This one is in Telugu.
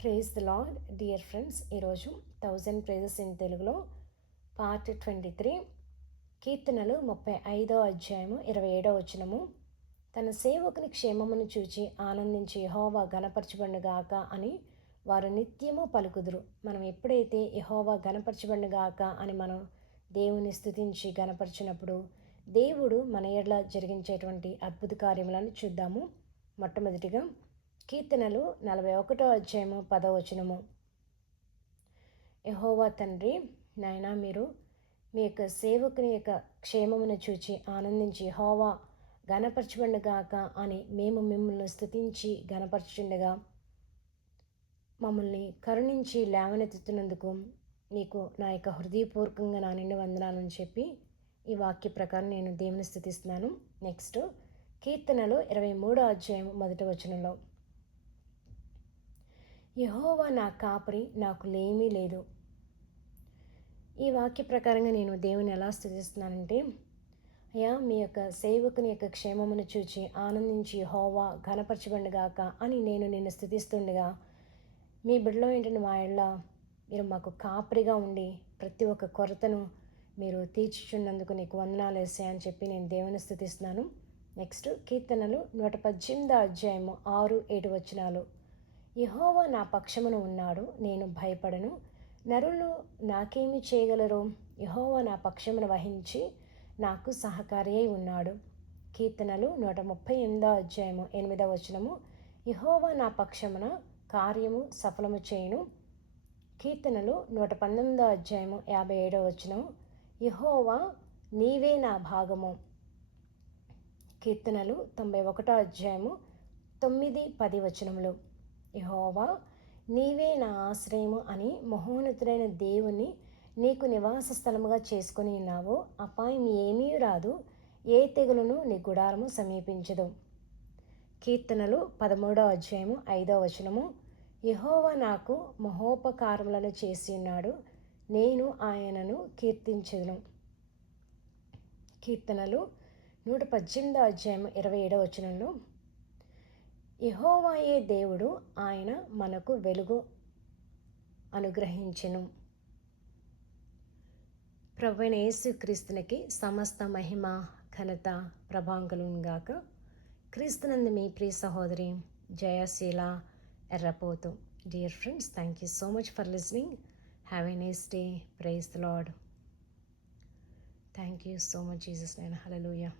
Praise the lord dear friends. ఈరోజు 1000 ప్రైజెస్ ఇన్ తెలుగులో పార్ట్ 23, కీర్తనలు 35వ అధ్యాయము 27వ వచనము. తన సేవకుని క్షేమమును చూచి ఆనందించి యెహోవా గణపరచబడుగాక అని వారు నిత్యము పలుకుదురు. మనం ఎప్పుడైతే యెహోవా గణపరచబడుగాక అని మనం దేవుని స్తుతించి గణపరిచినప్పుడు దేవుడు మన ఎడల జరిగించేటువంటి అద్భుత కార్యములను చూద్దాము. మొట్టమొదటిగా కీర్తనలు 41వ అధ్యాయము 10వ వచనము. యెహోవా తండ్రి, నాయనా, మీరు మీ యొక్క సేవకుని యొక్క క్షేమమును చూచి ఆనందించి యెహోవా గణపరచబడుగాక అని మేము మిమ్మల్ని స్తుతించి గణపరచుండగా మమ్మల్ని కరుణించి లేవనెత్తుతున్నందుకు మీకు నా యొక్క హృదయపూర్వకంగా నా నిండు వందనాలని చెప్పి ఈ వాక్య ప్రకారం నేను దేవుని స్తుతిస్తున్నాను. నెక్స్ట్ కీర్తనలు 23వ అధ్యాయం 1వ వచనంలో, యెహోవా నా కాపరి, నాకు లేమీ లేదు. ఈ వాక్య ప్రకారంగా నేను దేవుని ఎలా స్తుతిస్తున్నానంటే, అయ్యా, మీ యొక్క సేవకుని యొక్క క్షేమమును చూచి ఆనందించి యెహోవా ఘనపరచబడుగాక అని నేను నిన్ను స్తుతిస్తుండగా మీ బిడ్డలో ఏంటంటే మా ఇళ్ళ మీరు మాకు కాపరిగా ఉండి ప్రతి ఒక్క కొరతను మీరు తీర్చుచున్నందుకు నీకు వందనాలు వేసాయని చెప్పి నేను దేవుని స్తుతిస్తున్నాను. నెక్స్ట్ కీర్తనలు 118వ అధ్యాయము 6-7 వచనాలు. యెహోవా నా పక్షమున ఉన్నాడు, నేను భయపడను. నరులు నాకేమి చేయగలరు? యెహోవా నా పక్షమున వహించి నాకు సహకారి అయి ఉన్నాడు. కీర్తనలు 138వ అధ్యాయము 8వ వచనము. యెహోవా నా పక్షమున కార్యము సఫలము చేయును. కీర్తనలు 119వ అధ్యాయము 57వ వచనం. యెహోవా నీవే నా భాగము. కీర్తనలు 91వ అధ్యాయము 9-10 వచనములు. యెహోవా నీవే నా ఆశ్రయము అని మహోన్నతుడైన దేవుని నీకు నివాస స్థలముగా చేసుకొని ఉన్నావు. అపాయం ఏమీ రాదు, ఏ తెగులును నీ గుడారము సమీపించదు. కీర్తనలు 13వ అధ్యాయము 5వ వచనము. యెహోవా నాకు మహోపకారములను చేసి ఉన్నాడు, నేను ఆయనను కీర్తించెదను. కీర్తనలు 118వ అధ్యాయం 27వ వచనంలో, యెహోవాయే దేవుడు, ఆయన మనకు వెలుగు అనుగ్రహించెను. ప్రభువైన యేసుక్రీస్తునికి సమస్త మహిమ, ఘనత, ప్రభావం గాక. క్రీస్తునందు మీ ప్రియ సహోదరి Jayasheela Errapotu. Dear friends, thank you so much for listening. Have a nice day. Praise the lord. Thank you so much Jesus name. Hallelujah.